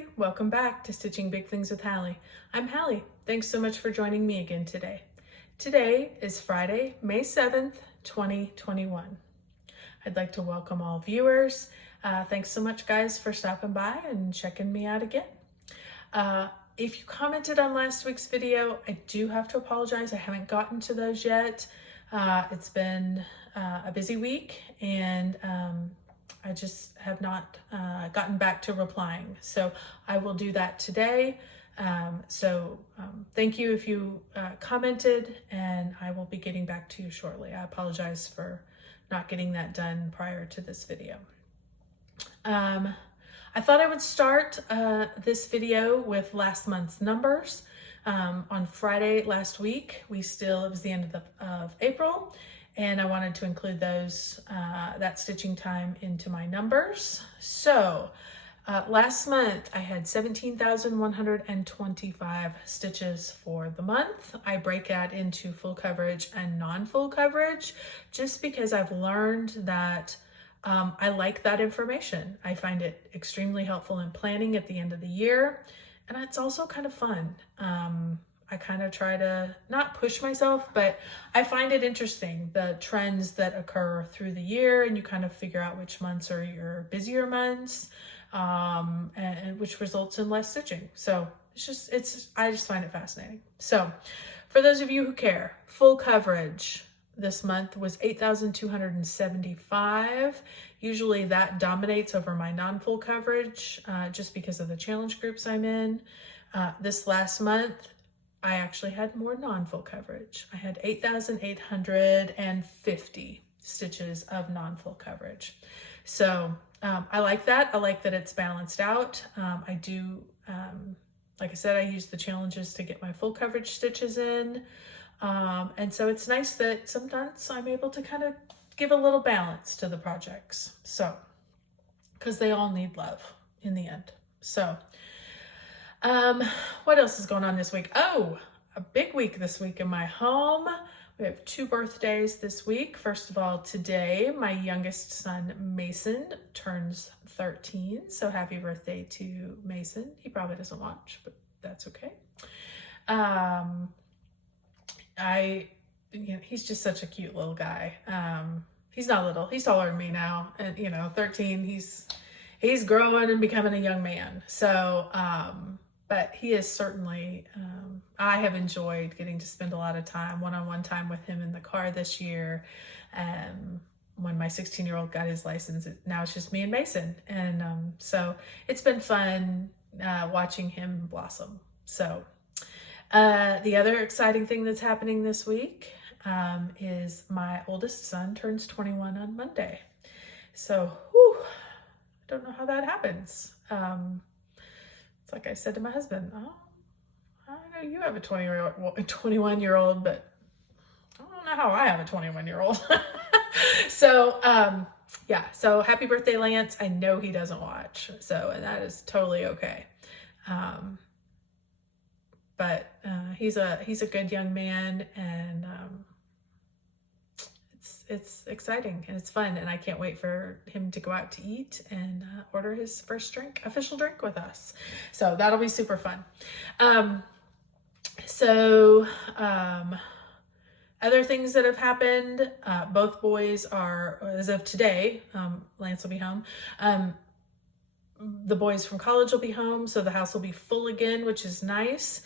everybody, welcome back to Stitching Big Things with Hallie. I'm Hallie. Thanks so much for joining me again today. Today is Friday, May 7th, 2021. I'd like to welcome all viewers. Thanks so much guys for stopping by and checking me out again. If you commented on last week's video, I do have to apologize. I haven't gotten to those yet. It's been a busy week and I just have not gotten back to replying. So I will do that today. Thank you if you commented, and I will be getting back to you shortly. I apologize for not getting that done prior to this video. I thought I would start this video with last month's numbers. On Friday last week, it was the end of April, and I wanted to include those, that stitching time into my numbers. So last month I had 17,125 stitches for the month. I break that into full coverage and non-full coverage just because I've learned that I like that information. I find it extremely helpful in planning at the end of the year, and it's also kind of fun. I kind of try to not push myself, but I find it interesting, the trends that occur through the year, and you kind of figure out which months are your busier months, and which results in less stitching. So I just find it fascinating. So for those of you who care, full coverage this month was 8,275. Usually that dominates over my non-full coverage, just because of the challenge groups I'm in. This last month, I actually had more non-full coverage. I had 8,850 stitches of non-full coverage. So I like that. I like that it's balanced out. I do, like I said, I use the challenges to get my full coverage stitches in. And so it's nice that sometimes I'm able to kind of give a little balance to the projects. So, because they all need love in the end. So, what else is going on this week? Oh, a big week this week in my home. We have 2 birthdays this week. First of all, today, my youngest son, Mason, turns 13. So happy birthday to Mason. He probably doesn't watch, but that's okay. He's just such a cute little guy. He's not little, he's taller than me now. And 13, he's growing and becoming a young man. So, but he is certainly, I have enjoyed getting to spend a lot of time, one-on-one time with him in the car this year. When my 16-year-old got his license, now it's just me and Mason. And so it's been fun watching him blossom. So the other exciting thing that's happening this week is my oldest son turns 21 on Monday. So, I don't know how that happens. It's like I said to my husband, oh, I know you have a 21-year-old, but I don't know how I have a 21-year-old. So, yeah, so happy birthday, Lance. I know he doesn't watch, and that is totally okay. But he's a good young man, and it's exciting and it's fun, and I can't wait for him to go out to eat and order his first official drink with us. So that'll be super fun. Other things that have happened, both boys are, as of today, Lance will be home. The boys from college will be home, so the house will be full again, which is nice.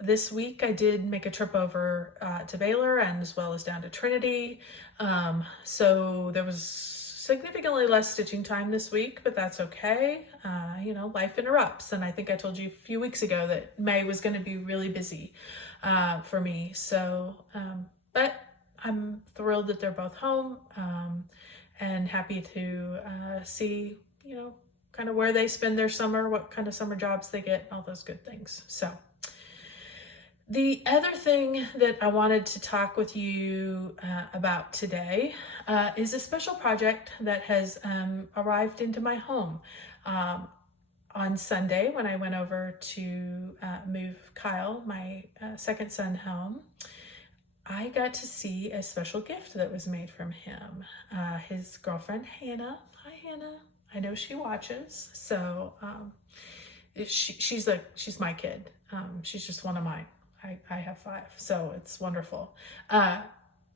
This week I did make a trip over to Baylor and as well as down to Trinity. So there was significantly less stitching time this week, but that's okay. Life interrupts. And I think I told you a few weeks ago that May was going to be really busy for me. So, but I'm thrilled that they're both home and happy to see, kind of where they spend their summer, what kind of summer jobs they get, all those good things. So the other thing that I wanted to talk with you about today is a special project that has arrived into my home. On Sunday, when I went over to move Kyle, my second son, home, I got to see a special gift that was made from him. His girlfriend, Hannah. Hi, Hannah. I know she watches, so she's my kid. She's just one of mine. I have 5, so it's wonderful.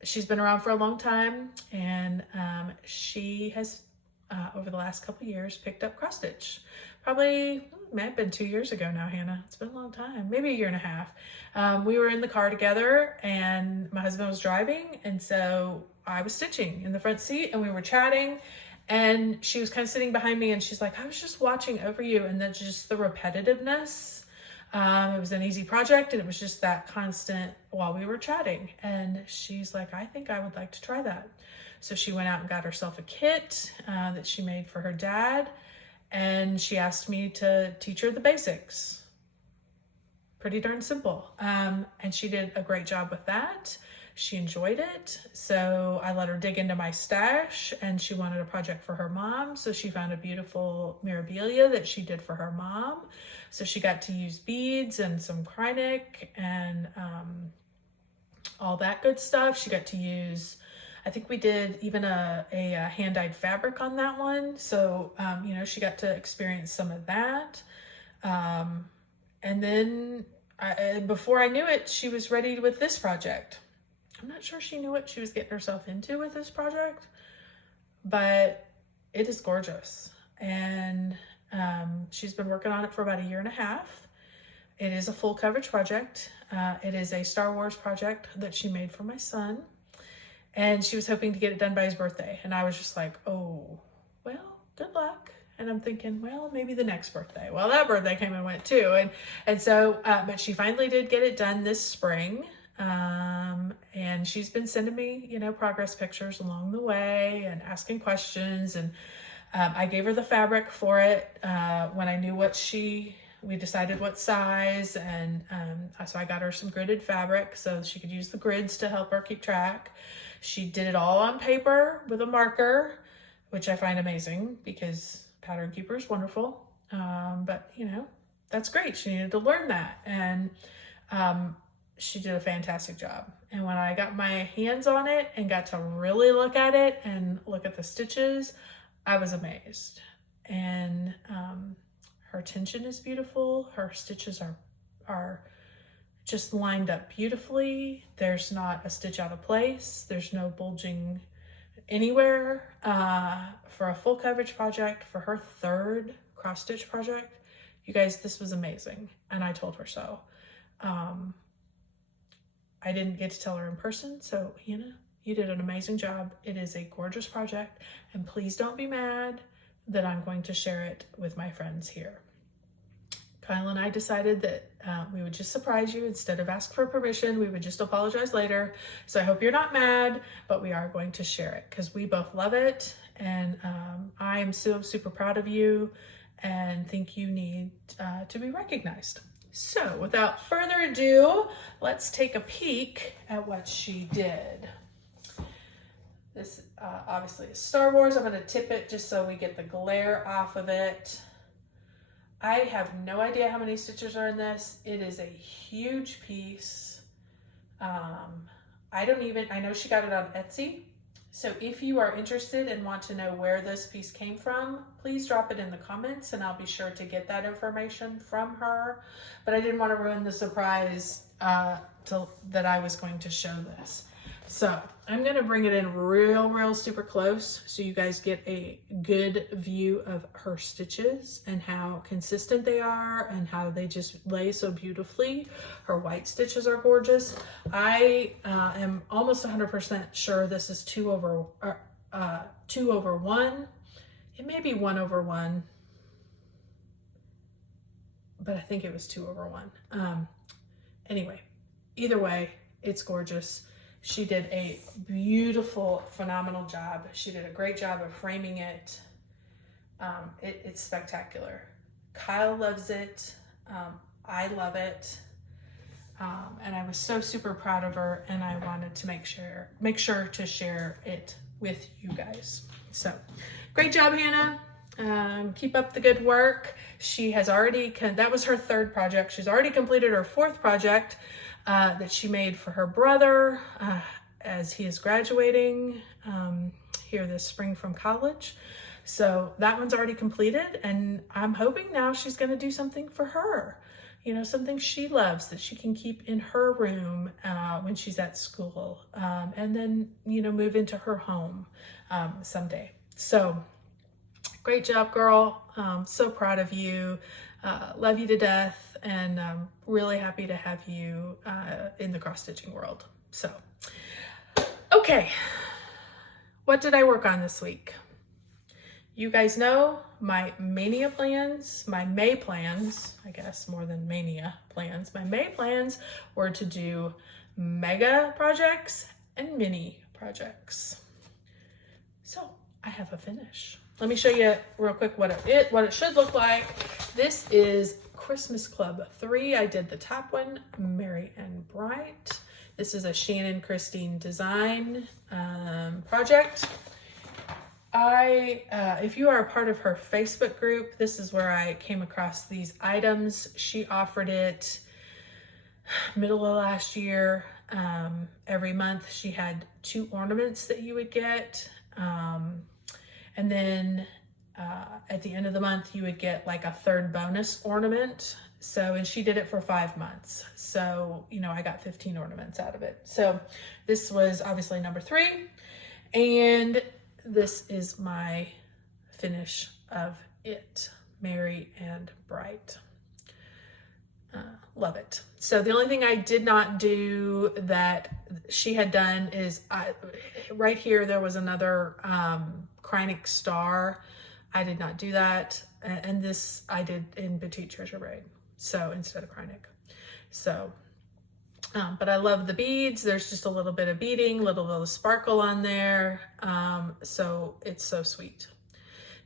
She's been around for a long time, and she has over the last couple years picked up cross stitch. Probably may have been 2 years ago now, Hannah. It's been a long time, maybe a year and a half. We were in the car together, and my husband was driving, and so I was stitching in the front seat, and we were chatting, and she was kind of sitting behind me, and she's like, I was just watching over you, and then just the repetitiveness. It was an easy project, and it was just that constant while we were chatting, and she's like, I think I would like to try that. So she went out and got herself a kit that she made for her dad, and she asked me to teach her the basics. Pretty darn simple. And she did a great job with that. She enjoyed it. So I let her dig into my stash, and she wanted a project for her mom. So she found a beautiful mirabilia that she did for her mom. So she got to use beads and some Kreinik and all that good stuff. She got to use, I think we did even a hand-dyed fabric on that one. So, you know, she got to experience some of that. And then before I knew it, she was ready with this project. I'm not sure she knew what she was getting herself into with this project, but it is gorgeous. And she's been working on it for about a year and a half. It is a full coverage project. It is a Star Wars project that she made for my son. And she was hoping to get it done by his birthday. And I was just like, oh, well, good luck. And I'm thinking, well, maybe the next birthday. Well, that birthday came and went too. And so, but she finally did get it done this spring. And she's been sending me, you know, progress pictures along the way and asking questions. And I gave her the fabric for it when I knew we decided what size. And so I got her some gridded fabric so she could use the grids to help her keep track. She did it all on paper with a marker, which I find amazing because Pattern Keeper is wonderful. But, you know, that's great. She needed to learn that. And she did a fantastic job. And when I got my hands on it and got to really look at it and look at the stitches, I was amazed. And her tension is beautiful. Her stitches are just lined up beautifully. There's not a stitch out of place. There's no bulging anywhere. For a full coverage project, for her 3rd cross stitch project, you guys, this was amazing. And I told her so. I didn't get to tell her in person, so Hannah, you did an amazing job. It is a gorgeous project, and please don't be mad that I'm going to share it with my friends here. Kyle and I decided that we would just surprise you instead of ask for permission. We would just apologize later. So I hope you're not mad, but we are going to share it because we both love it. And I am so super proud of you and think you need to be recognized. So without further ado, let's take a peek at what she did. This obviously is Star Wars. I'm going to tip it just so we get the glare off of it. I have no idea how many stitches are in this. It is a huge piece. I know she got it on Etsy. So if you are interested and want to know where this piece came from, please drop it in the comments and I'll be sure to get that information from her. But I didn't want to ruin the surprise that I was going to show this. So I'm going to bring it in real super close so you guys get a good view of her stitches and how consistent they are and how they just lay so beautifully. Her white stitches are gorgeous. I am almost 100% sure this is 2/1. It may be 1/1, but I think it was 2/1. Anyway, either way, it's gorgeous. She did a beautiful, phenomenal job. She did a great job of framing it. It's spectacular. Kyle loves it. I love it. And I was so super proud of her, and I wanted to make sure to share it with you guys. So great job, Hannah. Keep up the good work. She has already, that was her 3rd project. She's already completed her 4th project that she made for her brother as he is graduating here this spring from college. So that one's already completed, and I'm hoping now she's going to do something for her, you know, something she loves that she can keep in her room when she's at school, and then, you know, move into her home someday. So great job, girl. So proud of you. Love you to death, and really happy to have you in the cross-stitching world. So, okay, what did I work on this week? You guys know my mania plans, my May plans, I guess more than mania plans. My May plans were to do mega projects and mini projects. So I have a finish. Let me show you real quick what it should look like. This is Christmas Club 3. I did the top one, Merry and Bright. This is a Shannon Christine design project. If you are a part of her Facebook group, this is where I came across these items. She offered it middle of last year. Every month she had 2 ornaments that you would get. And then at the end of the month, you would get like a 3rd bonus ornament. So, and she did it for 5 months. So, you know, I got 15 ornaments out of it. So this was obviously number 3. And this is my finish of it, Merry and Bright. Love it. So the only thing I did not do that she had done is right here, there was another Kreinik star. I did not do that. And this I did in Petite Treasure Braid. So instead of Kreinik. So, but I love the beads. There's just a little bit of beading, little bit of sparkle on there. So it's so sweet.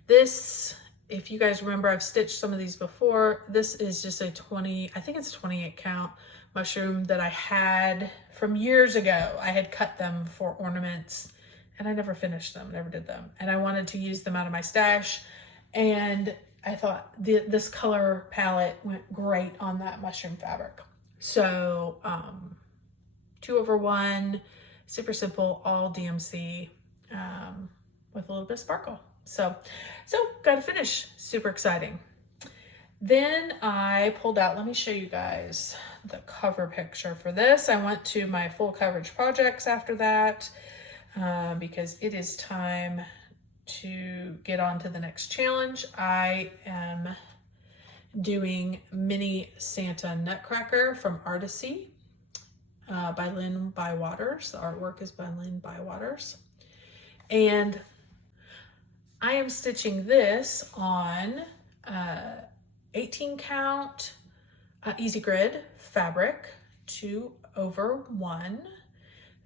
This, if you guys remember, I've stitched some of these before. This is just a 20, I think it's a 28 count mushroom that I had from years ago. I had cut them for ornaments and I never finished them, never did them. And I wanted to use them out of my stash. And I thought this color palette went great on that mushroom fabric. So 2/1, super simple, all DMC with a little bit of sparkle. So got to finish, super exciting. Then I pulled out, let me show you guys the cover picture for this. I went to my full coverage projects after that because it is time to get on to the next challenge. I am doing Mini Santa Nutcracker from Artecy by Lynn Bywaters. The artwork is by Lynn Bywaters. And I am stitching this on 18 count easy grid fabric 2/1.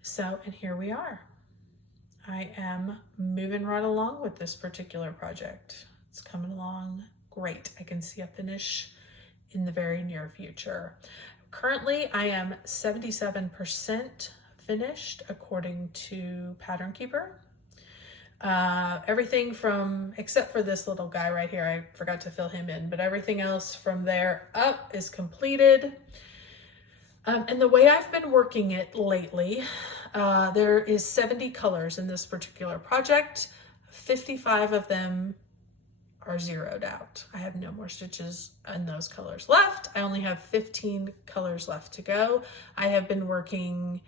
So, and here we are. I am moving right along with this particular project. It's coming along great. I can see a finish in the very near future. Currently, I am 77% finished according to Pattern Keeper. Everything from, except for this little guy right here, I forgot to fill him in, but everything else from there up is completed. And the way I've been working it lately, there is 70 colors in this particular project. 55 of them are zeroed out. I have no more stitches in those colors left. I only have 15 colors left to go. I have been working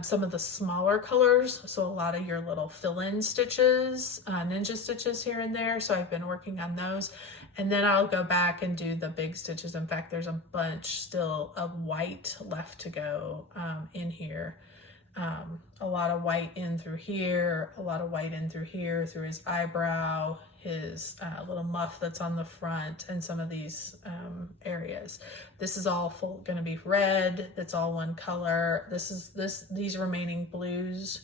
some of the smaller colors, so a lot of your little fill-in stitches, ninja stitches here and there. So I've been working on those, and then I'll go back and do the big stitches. In fact, there's a bunch still of white left to go in here. A lot of white in through here, a lot of white in through here, through his eyebrow, his little muff that's on the front, and some of these areas. This is all full, gonna be red. That's all one color. These remaining blues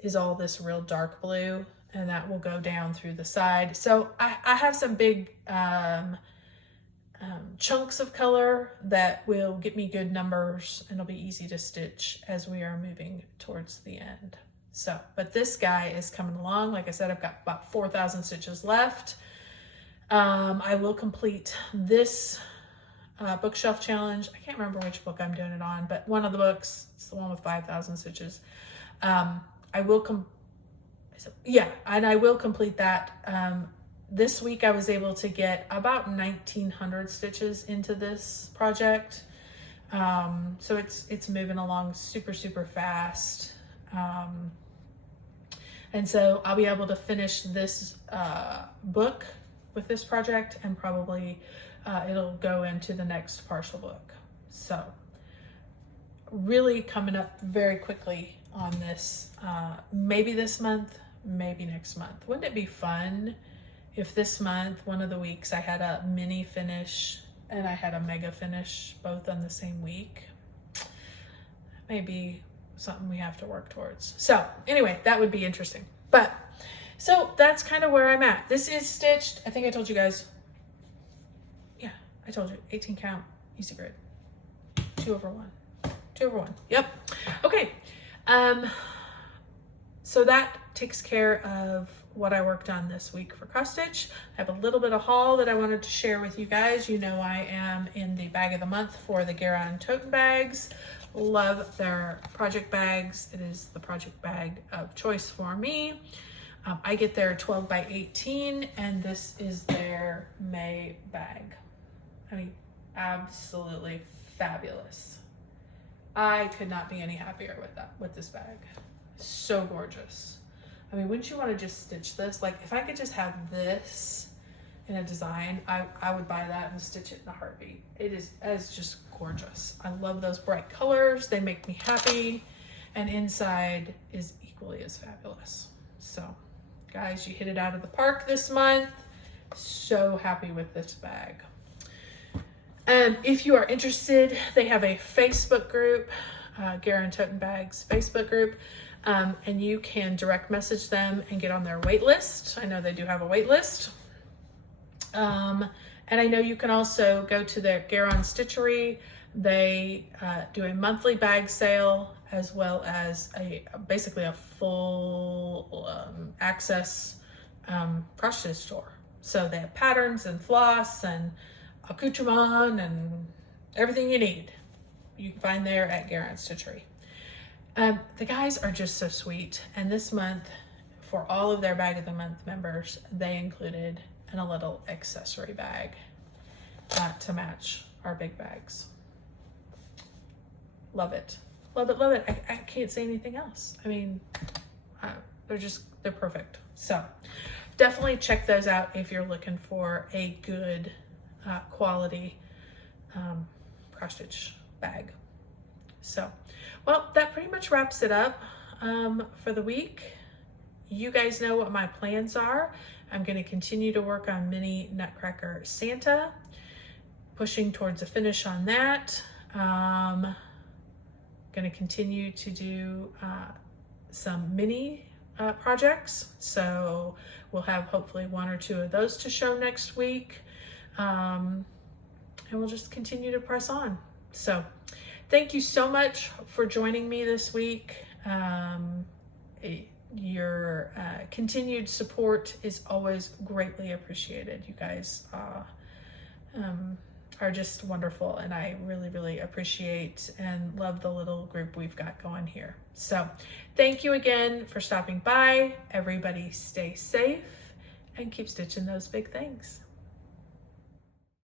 is all this real dark blue, and that will go down through the side. So I have some big chunks of color that will get me good numbers, and it'll be easy to stitch as we are moving towards the end. So, but this guy is coming along. Like I said, I've got about 4,000 stitches left. I will complete this bookshelf challenge. I can't remember which book I'm doing it on, but one of the books, it's the one with 5,000 stitches. I will So yeah, and I will complete that. This week I was able to get about 1,900 stitches into this project. So it's moving along super, super fast. And so I'll be able to finish this book with this project, and probably it'll go into the next partial book. So really coming up very quickly on this, maybe this month, maybe next month. Wouldn't it be fun if this month, one of the weeks, I had a mini finish and I had a mega finish both on the same week? Maybe something we have to work towards. So anyway, that would be interesting. But so that's kind of where I'm at. This is stitched. I think I told you guys. Yeah, I told you 18 count, easy grid, 2/1. 2/1. Yep. Okay. So that takes care of what I worked on this week for cross stitch. I have a little bit of haul that I wanted to share with you guys. You know, I am in the bag of the month for the Garon tote bags. Love their project bags. It is the project bag of choice for me. I get their 12 by 18, and this is their May bag. I mean, absolutely fabulous. I could not be any happier with this bag. So gorgeous. I mean, wouldn't you want to just stitch this? Like, if I could just have this in a design, I would buy that and stitch it in a heartbeat. It is just gorgeous. I love those bright colors. They make me happy. And inside is equally as fabulous. So, guys, you hit it out of the park this month. So happy with this bag. If you are interested, they have a Facebook group, Garon Toten Bags Facebook group, and you can direct message them and get on their wait list. I know they do have a wait list. And I know you can also go to their Garon Stitchery. They do a monthly bag sale, as well as basically a full access cross stitch store. So they have patterns and floss and accoutrement and everything you need. You can find there at Garon Stitchery. The guys are just so sweet. And this month, for all of their Bag of the Month members, they included a little accessory bag to match our big bags. Love it. Love it, love it. I can't say anything else. I mean, they're perfect. So definitely check those out if you're looking for a good quality cross stitch bag. So, well, that pretty much wraps it up for the week. You guys know what my plans are. I'm going to continue to work on Mini Nutcracker Santa, pushing towards a finish on that. Going to continue to do some mini projects. So we'll have hopefully 1 or 2 of those to show next week. And we'll just continue to press on. So thank you so much for joining me this week. Your continued support is always greatly appreciated. You guys are just wonderful, and I really, really appreciate and love the little group we've got going here. So thank you again for stopping by. Everybody stay safe and keep stitching those big things.